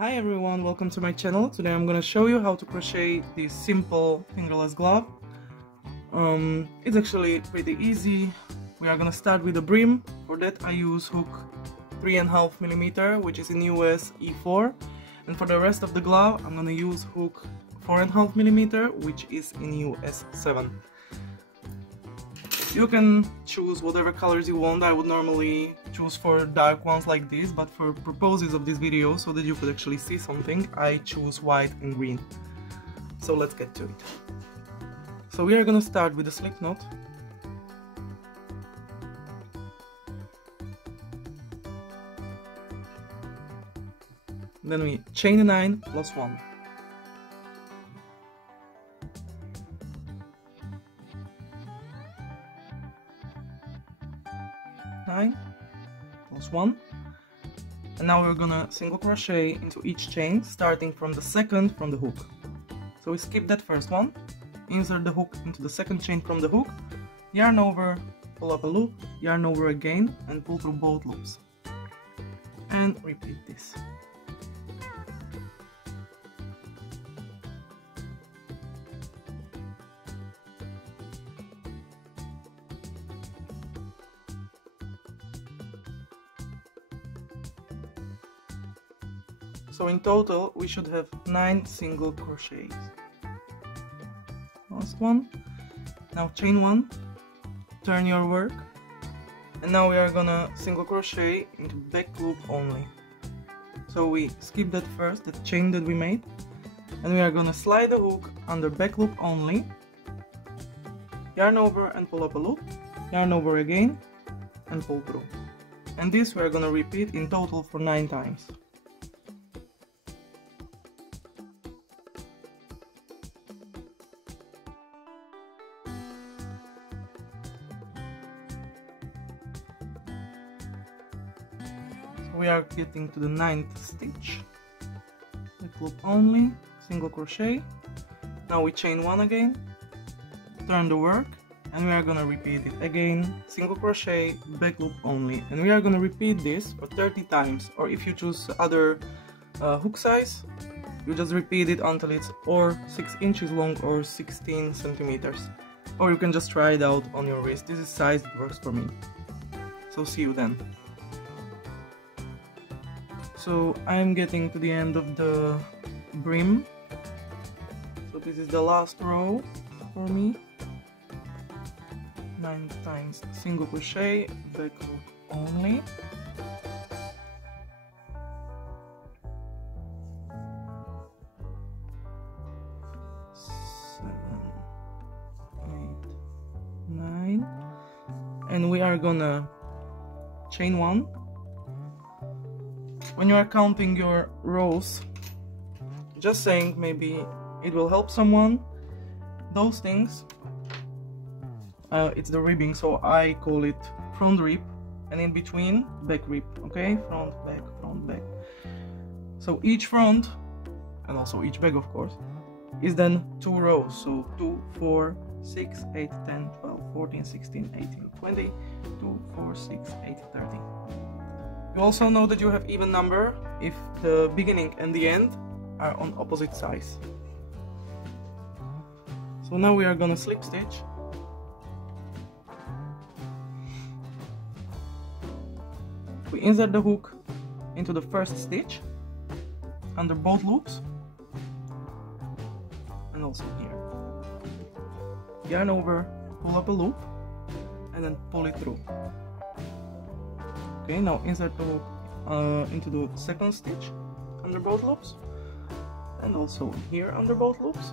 Hi everyone, welcome to my channel. Today I'm gonna show you how to crochet this simple fingerless glove. It's actually pretty easy. We are gonna start with the brim. For that I use hook 3.5mm, which is in US E4, and for the rest of the glove I'm gonna use hook 4.5mm, which is in US 7. You can choose whatever colors you want. I would normally choose for dark ones like this, but for purposes of this video, so that you could actually see something, I choose white and green. So let's get to it. So we are gonna start with a slip knot. Then we chain 9 plus 1. 9 plus 1, and now we're gonna single crochet into each chain, starting from the second from the hook. So we skip that first one, insert the hook into the second chain from the hook, yarn over, pull up a loop, yarn over again, and pull through both loops, and repeat this. So in total we should have 9 single crochets. Last one. Now chain 1, turn your work, and now we are gonna single crochet into back loop only. So we skip that first, that chain that we made, and we are gonna slide the hook under back loop only, yarn over and pull up a loop, yarn over again and pull through. And this we are gonna repeat in total for 9 times. We are getting to the 9th stitch. Back loop only, single crochet. Now we chain 1 again, turn the work, and we are gonna repeat it again, single crochet, back loop only, and we are gonna repeat this for 30 times. Or if you choose other hook size, you just repeat it until it's or 6 inches long or 16 centimeters. Or you can just try it out on your wrist. This is size that works for me. So see you then. So I'm getting to the end of the brim. So this is the last row for me. 9 times single crochet, back loop only. Seven, 8, 9, and we are gonna chain 1. When you are counting your rows, just saying, maybe it will help someone, those things, it's the ribbing, so I call it front rib, and in between back rib, okay? Front, back. So each front, and also each back of course, is then 2 rows, so 2, 4, 6, 8, 10, 12, 14, 16, 18, 20, 2, 4, 6, 8, 30. You also know that you have even number if the beginning and the end are on opposite sides. So now we are gonna slip stitch. We insert the hook into the first stitch under both loops and also here. Yarn over, pull up a loop, and then pull it through. Okay, now insert the hook into the second stitch under both loops, and also here under both loops.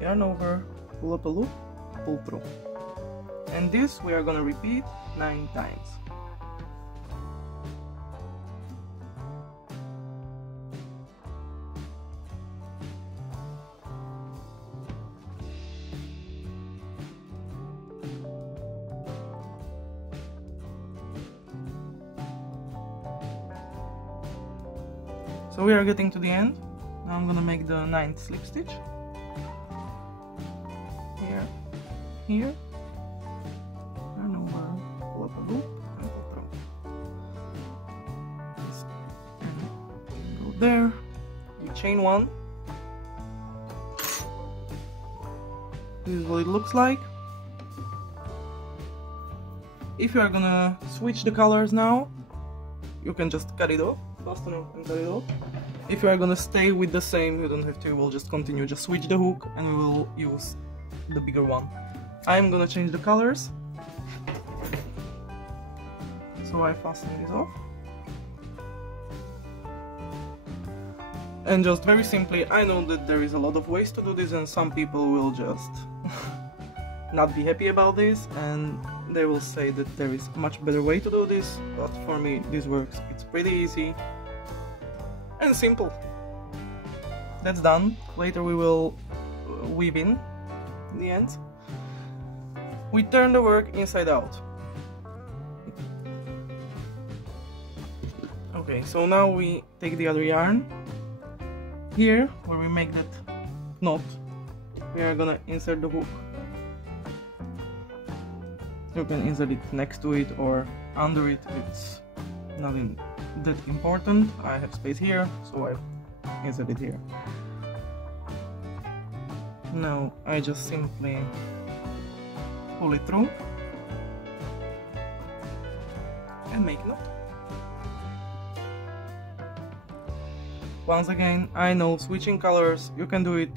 Yarn over, pull up a loop, pull through. And this we are gonna repeat 9 times. So we are getting to the end. Now I'm gonna make the 9th slip stitch. Here, here, and over, pull up a loop, and pull through. hook there, we chain one. This is what it looks like. If you are gonna switch the colors now, you can just cut it off, fasten it and cut it off. If you are gonna stay with the same, you don't have to, we'll just continue, just switch the hook and we will use the bigger one. I'm gonna change the colors. So I fasten this off. And just very simply, I know that there is a lot of ways to do this and some people will just not be happy about this and they will say that there is a much better way to do this, but for me this works. It's pretty easy and simple. That's done. Later we will weave in the end. We turn the work inside out. Okay, so now we take the other yarn. Here, where we make that knot, we are gonna insert the hook. You can insert it next to it or under it, it's not that important. I have space here, so I insert it here. Now I just simply pull it through and make a knot. Once again, I know switching colors, you can do it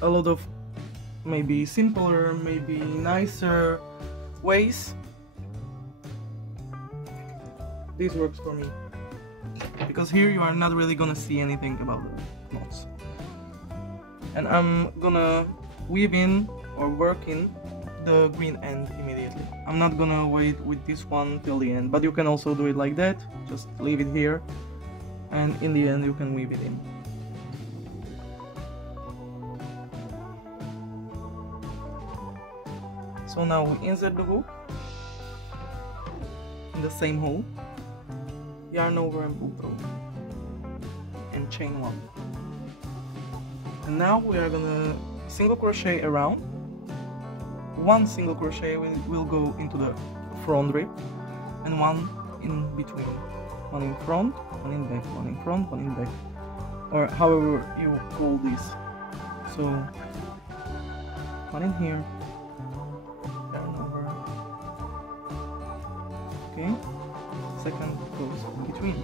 a lot of maybe simpler, maybe nicer ways. This works for me, because here you are not really gonna see anything about the knots. And I'm gonna weave in or work in the green end immediately. I'm not gonna wait with this one till the end, but you can also do it like that, just leave it here. And in the end you can weave it in. So now we insert the hook in the same hole, yarn over and pull through, and chain one. And now we are gonna single crochet around. One single crochet will go into the front rib, and one in between. One in front, one in back, one in front, one in back, or however you call this. So one in here, yarn over, okay, second goes in between,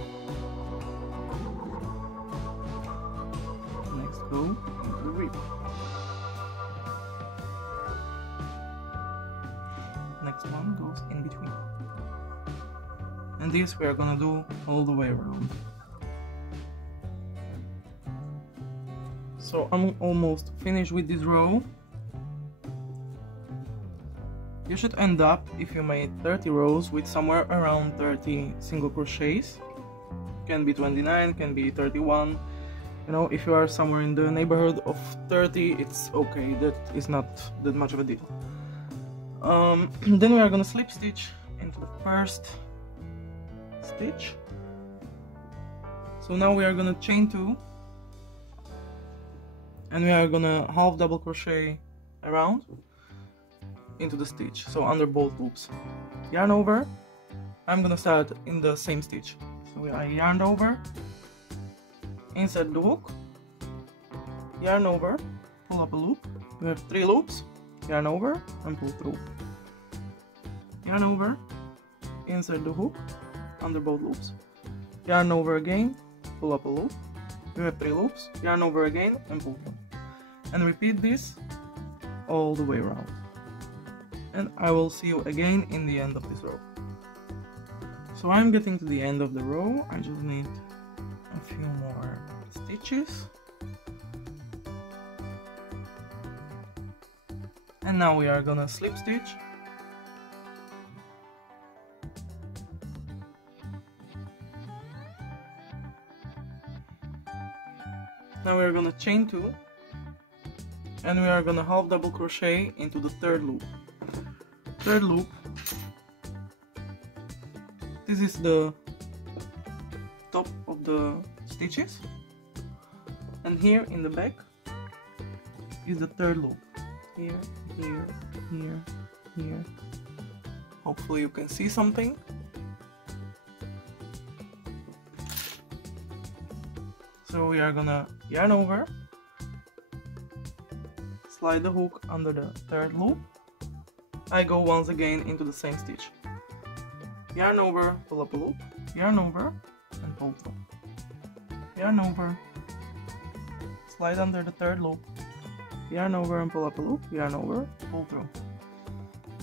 next go into the rib, next one goes in between. And this we are gonna do all the way around. So I'm almost finished with this row. You should end up, if you made 30 rows, with somewhere around 30 single crochets. Can be 29, can be 31. You know, if you are somewhere in the neighborhood of 30, it's okay. That is not that much of a deal. Then we are gonna slip stitch into the first stitch. So now we are gonna chain two, and we are gonna half double crochet around into the stitch, so under both loops. Yarn over. I'm gonna start in the same stitch, so I yarn over, insert the hook, yarn over, pull up a loop. We have 3 loops, yarn over and pull through, yarn over, insert the hook under both loops, yarn over again, pull up a loop. We have 3 loops, yarn over again and pull through, and repeat this all the way around. And I will see you again in the end of this row. So I'm getting to the end of the row. I just need a few more stitches, and now we are gonna slip stitch. Now we are gonna chain 2, and we are gonna half double crochet into the third loop. Third loop, this is the top of the stitches, and here in the back is the third loop. Here, here, here, here. Hopefully you can see something. So we are gonna yarn over, slide the hook under the third loop. I go once again into the same stitch. Yarn over, pull up a loop, yarn over, and pull through. Yarn over, slide under the third loop, yarn over and pull up a loop, yarn over, pull through.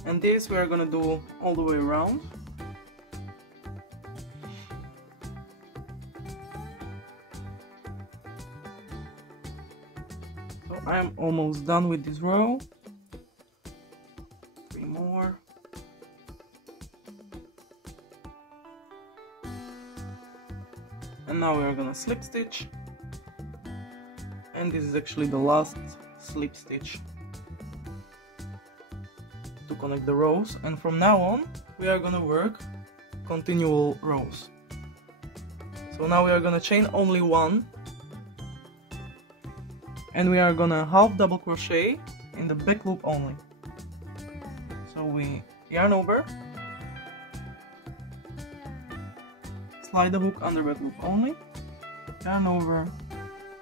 And this we are gonna do all the way around. So I am almost done with this row. 3 more. And now we are gonna slip stitch. And this is actually the last slip stitch to connect the rows, and from now on we are gonna work continual rows. So now we are gonna chain only 1, and we are gonna half double crochet in the back loop only. So we yarn over, slide the hook under back loop only, yarn over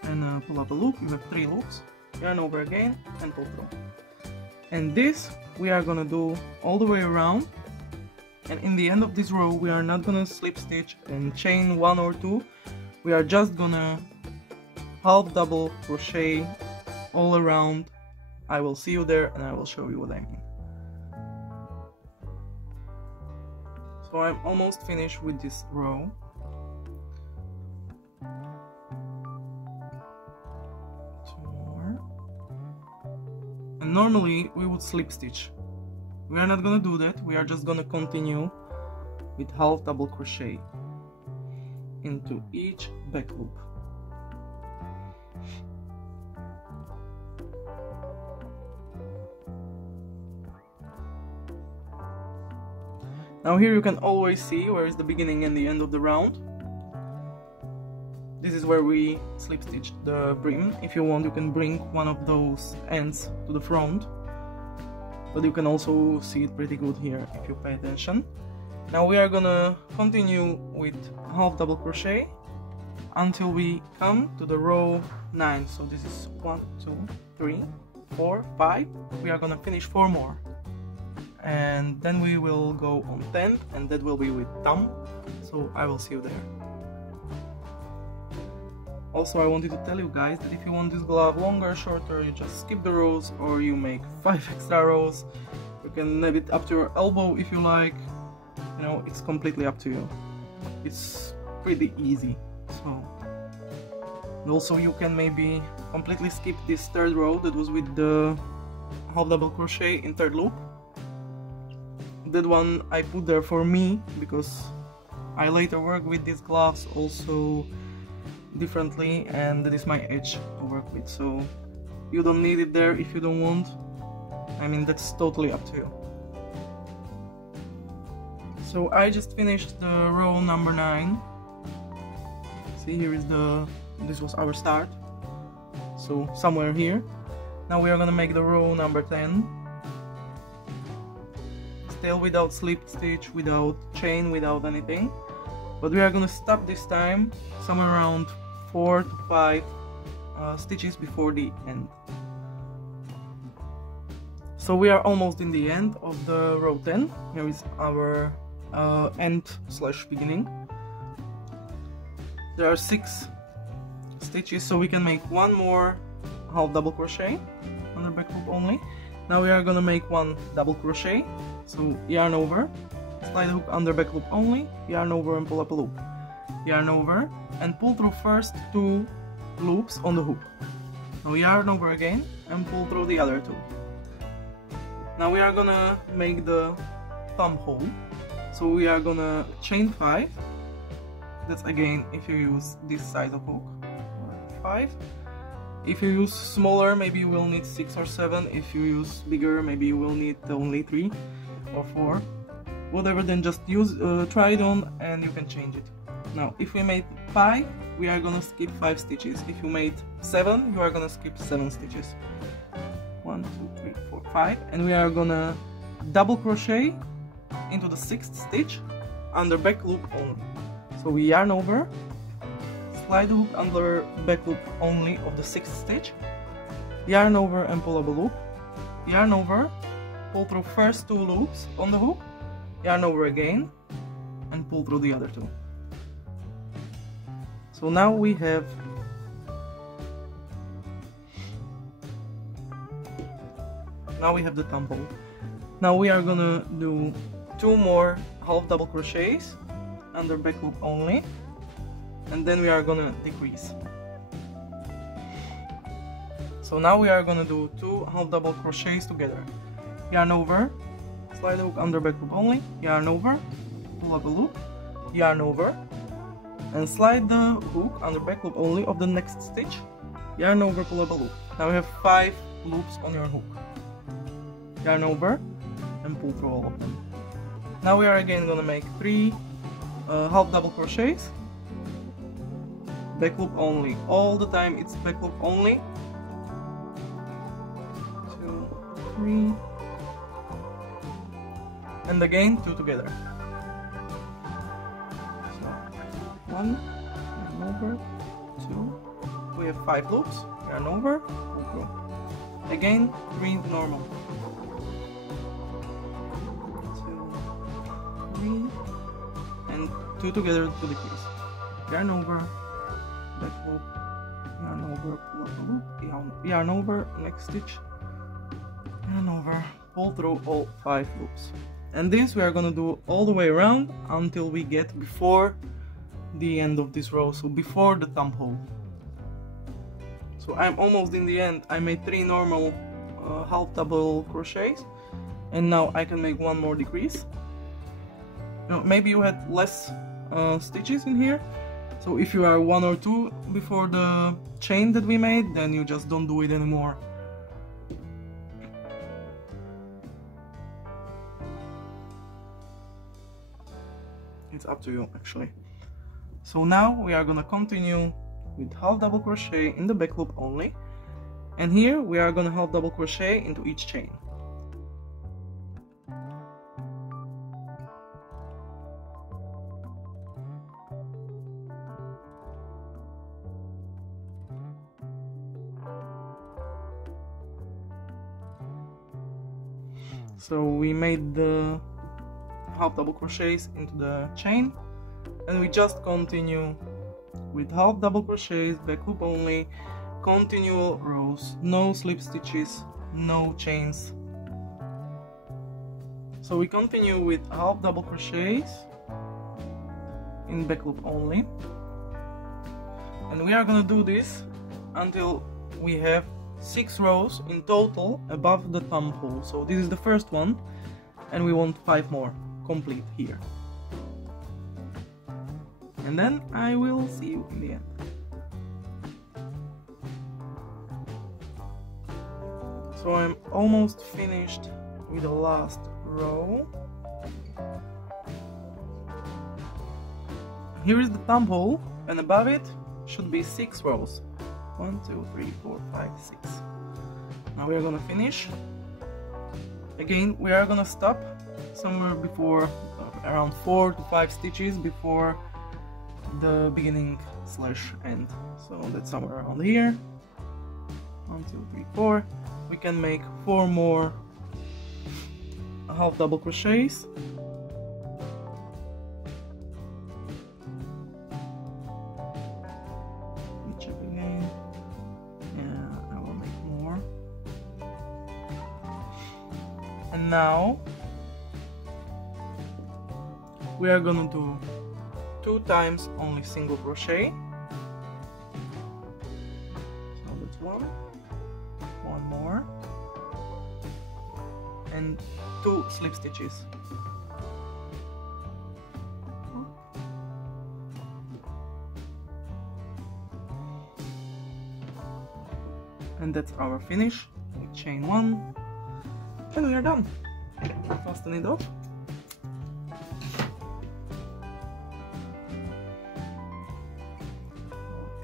and pull up a loop. You have 3 loops, yarn over again and pull through. And this we are gonna do all the way around, and in the end of this row we are not gonna slip stitch and chain 1 or 2, we are just gonna half double crochet all around. I will see you there and I will show you what I mean. So I'm almost finished with this row. Normally we would slip stitch. We are not gonna do that, we are just gonna continue with half double crochet into each back loop. Now here you can always see where is the beginning and the end of the round. This is where we slip stitch the brim. If you want, you can bring one of those ends to the front, but you can also see it pretty good here if you pay attention. Now we are gonna continue with half double crochet until we come to the row 9. So this is 1, 2, 3, 4, 5. We are gonna finish 4 more, and then we will go on 10, and that will be with thumb. So I will see you there. Also, I wanted to tell you guys that if you want this glove longer or shorter, you just skip the rows, or you make 5 extra rows. You can have it up to your elbow if you like. You know, it's completely up to you. It's pretty easy. So, and also you can maybe completely skip this third row that was with the half double crochet in third loop. That one I put there for me because I later work with these gloves also differently, and that is my edge to work with, so you don't need it there if you don't want. I mean, that's totally up to you. So I just finished the row number 9. See, here is this was our start, so somewhere here. Now we are gonna make the row number 10. Still without slip stitch, without chain, without anything, but we are gonna stop this time somewhere around 4 to 5 stitches before the end. So we are almost in the end of the row 10. Here is our end slash beginning. There are 6 stitches, so we can make 1 more half double crochet on the back loop only. Now we are gonna make 1 double crochet, so yarn over, slide the hook under back loop only, yarn over and pull up a loop, yarn over and pull through first 2 loops on the hook. Now yarn over again and pull through the other 2. Now we are gonna make the thumb hole, so we are gonna chain 5. That's again if you use this size of hook, 5. If you use smaller, maybe you will need 6 or 7. If you use bigger, maybe you will need only 3 or 4. Whatever, then just use try it on and you can change it. Now if we made 5, we are gonna skip 5 stitches. If you made 7, you are gonna skip 7 stitches. 1, 2, 3, 4, 5, and we are gonna double crochet into the 6th stitch under back loop only. So we yarn over, slide the hook under back loop only of the 6th stitch, yarn over and pull up a loop, yarn over, pull through first 2 loops on the hook, yarn over again, and pull through the other 2. So now we have the thumb hole. Now we are gonna do 2 more half double crochets under back loop only, and then we are gonna decrease. So now we are gonna do 2 half double crochets together. Yarn over, slide the hook under back loop only, yarn over, pull up a loop, yarn over, and slide the hook under back loop only of the next stitch, yarn over, pull up a loop. Now we have 5 loops on your hook. Yarn over and pull through all of them. Now we are again gonna make 3 half double crochets, back loop only. All the time it's back loop only. 2, 3, and again 2 together. So 1, yarn over, 2. We have 5 loops. Yarn over, pull through. Again 3 normal. 2, 3, and 2 together to decrease. Yarn over, back loop, yarn over, pull up a loop, yarn over, next stitch, yarn over, pull through all 5 loops. And this we are gonna do all the way around until we get before the end of this row, so before the thumb hole. So I'm almost in the end. I made 3 normal half double crochets, and now I can make 1 more decrease. You know, maybe you had less stitches in here, so if you are 1 or 2 before the chain that we made, then you just don't do it anymore. It's up to you actually. So now we are gonna continue with half double crochet in the back loop only, and here we are gonna half double crochet into each chain. So we made the half double crochets into the chain, and we just continue with half double crochets, back loop only, continual rows, no slip stitches, no chains. So we continue with half double crochets in back loop only, and we are gonna do this until we have 6 rows in total above the thumb hole. So this is the first one, and we want 5 more complete here. And then I will see you in the end. So I'm almost finished with the last row. Here is the thumb hole, and above it should be 6 rows. 1, 2, 3, 4, 5, 6. Now we are gonna finish. Again, we are gonna stop somewhere before around 4 to 5 stitches before the beginning slash end. So that's somewhere around here. 1, 2, 3, 4. We can make 4 more half double crochets. Check again. Yeah, I will make more. And now we are gonna do 2 times only single crochet. So that's 1 more, and 2 slip stitches. And that's our finish. We chain 1, and we are done. Fasten it off.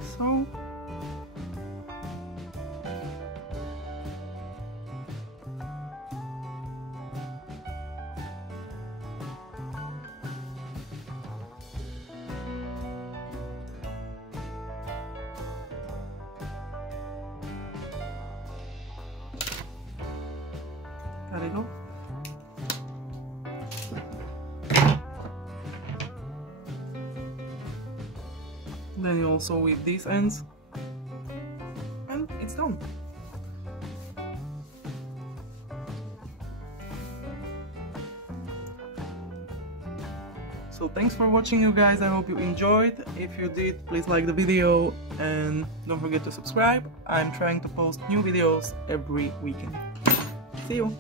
So Then you also weave these ends, and it's done. So thanks for watching, you guys. I hope you enjoyed. If you did, please like the video and don't forget to subscribe. I'm trying to post new videos every weekend. See you!